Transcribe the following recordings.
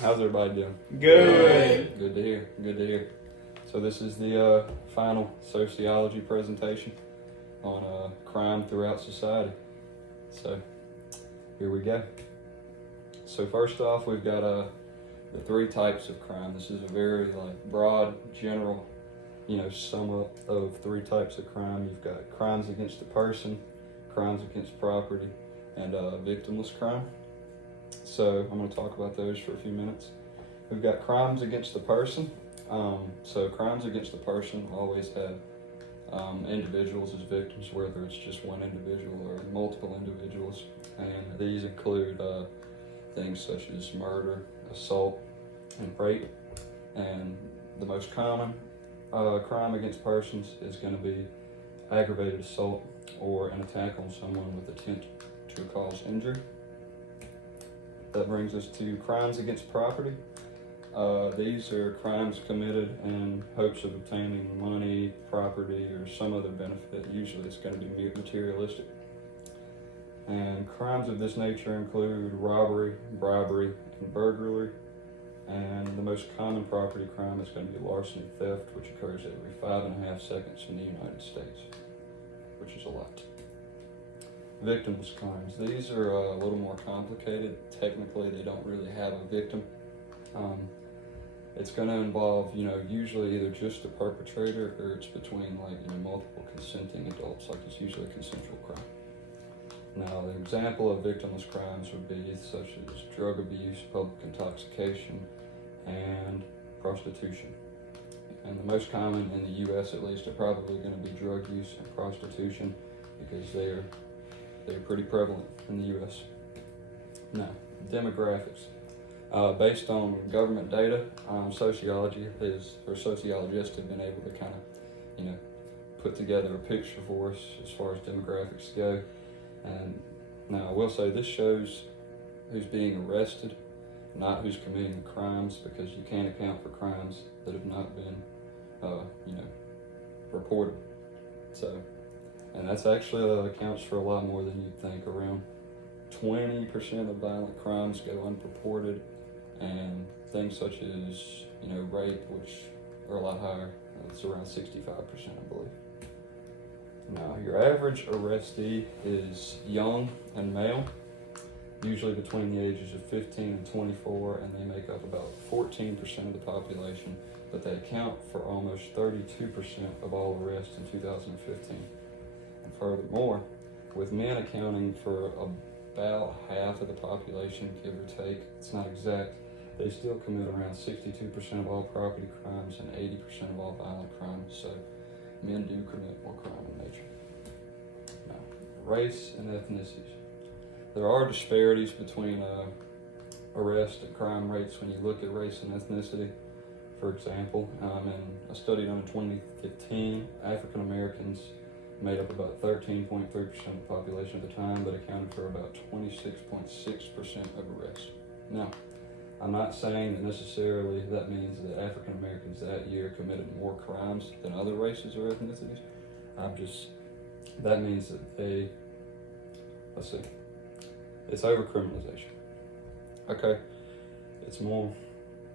How's everybody doing? Good. Good to hear. Good to hear. So this is the final sociology presentation on crime throughout society. So here we go. So first off, we've got the three types of crime. This is a very broad, general, sum up of three types of crime. You've got crimes against the person, crimes against property, and victimless crime. So I'm going to talk about those for a few minutes. We've got crimes against the person. So crimes against the person always have individuals as victims, whether it's just one individual or multiple individuals. And these include things such as murder, assault, and rape. And the most common crime against persons is going to be aggravated assault or an attack on someone with intent to cause injury. That brings us to crimes against property. These are crimes committed in hopes of obtaining money, property, or some other benefit. Usually it's going to be materialistic. And crimes of this nature include robbery, bribery, and burglary. And the most common property crime is going to be larceny theft, which occurs every 5.5 seconds in the United States, which is a lot. Victimless crimes. These are a little more complicated. Technically, they don't really have a victim. It's going to involve, usually either just the perpetrator or it's between multiple consenting adults. It's usually a consensual crime. Now, an example of victimless crimes would be such as drug abuse, public intoxication, and prostitution. And the most common in the U.S. at least are probably going to be drug use and prostitution because they're pretty prevalent in the U.S. Now, demographics. Based on government data, sociologists have been able to kind of, put together a picture for us as far as demographics go. And now I will say this shows who's being arrested, not who's committing crimes, because you can't account for crimes that have not been, reported. So, and that's actually accounts for a lot more than you'd think. Around 20% of violent crimes go unreported, and things such as, rape, which are a lot higher. It's around 65%, I believe. Now, your average arrestee is young and male, usually between the ages of 15 and 24, and they make up about 14% of the population, but they account for almost 32% of all arrests in 2015. And furthermore, with men accounting for about half of the population, give or take, it's not exact, they still commit around 62% of all property crimes and 80% of all violent crimes, so men do commit more crime in nature. Now, race and ethnicities. There are disparities between arrest and crime rates when you look at race and ethnicity. For example, in a study done in 2015, African Americans made up about 13.3% of the population at the time, but accounted for about 26.6% of arrests. Now, I'm not saying that necessarily that means that African Americans that year committed more crimes than other races or ethnicities. That means that it's overcriminalization. Okay,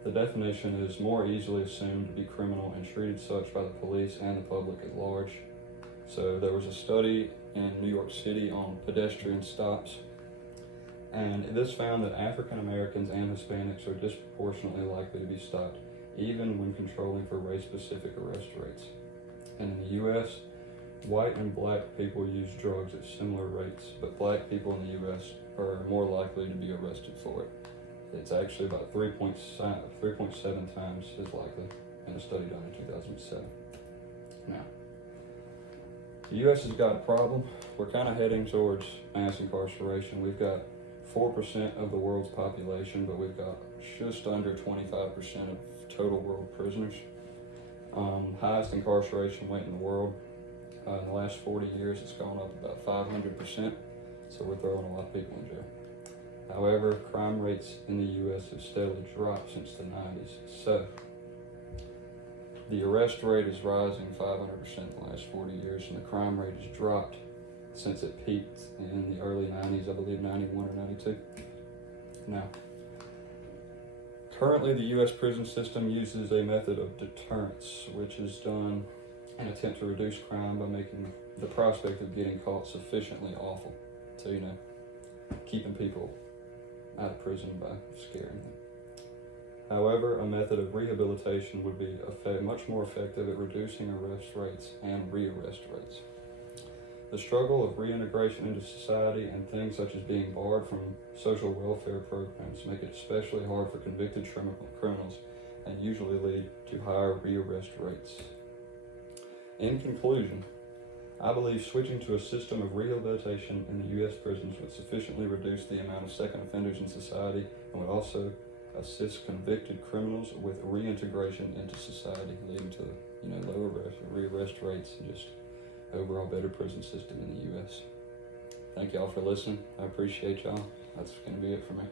the definition is more easily assumed to be criminal and treated such by the police and the public at large. So there was a study in New York City on pedestrian stops, and this found that African Americans and Hispanics are disproportionately likely to be stopped, even when controlling for race-specific arrest rates. And in the U.S., white and black people use drugs at similar rates, but black people in the U.S. are more likely to be arrested for it. It's actually about 3.7 times as likely in a study done in 2007. Now, the U.S. has got a problem. We're kind of heading towards mass incarceration. We've got 4% of the world's population, but we've got just under 25% of total world prisoners. Highest incarceration rate in the world. In the last 40 years, it's gone up about 500%, so we're throwing a lot of people in jail. However, crime rates in the U.S. have steadily dropped since the 90s. So, the arrest rate is rising 500% in the last 40 years, and the crime rate has dropped since it peaked in the early 90s, I believe 91 or 92. Now, Currently, the U.S. prison system uses a method of deterrence, which is done in an attempt to reduce crime by making the prospect of getting caught sufficiently awful. So, keeping people out of prison by scaring them. However, a method of rehabilitation would be much more effective at reducing arrest rates and rearrest rates. The struggle of reintegration into society and things such as being barred from social welfare programs make it especially hard for convicted criminals and usually lead to higher rearrest rates. In conclusion, I believe switching to a system of rehabilitation in the U.S. prisons would sufficiently reduce the amount of second offenders in society and would also assist convicted criminals with reintegration into society, leading to lower rearrest rates and just overall better prison system in the U.S. Thank y'all for listening. I appreciate y'all. That's going to be it for me.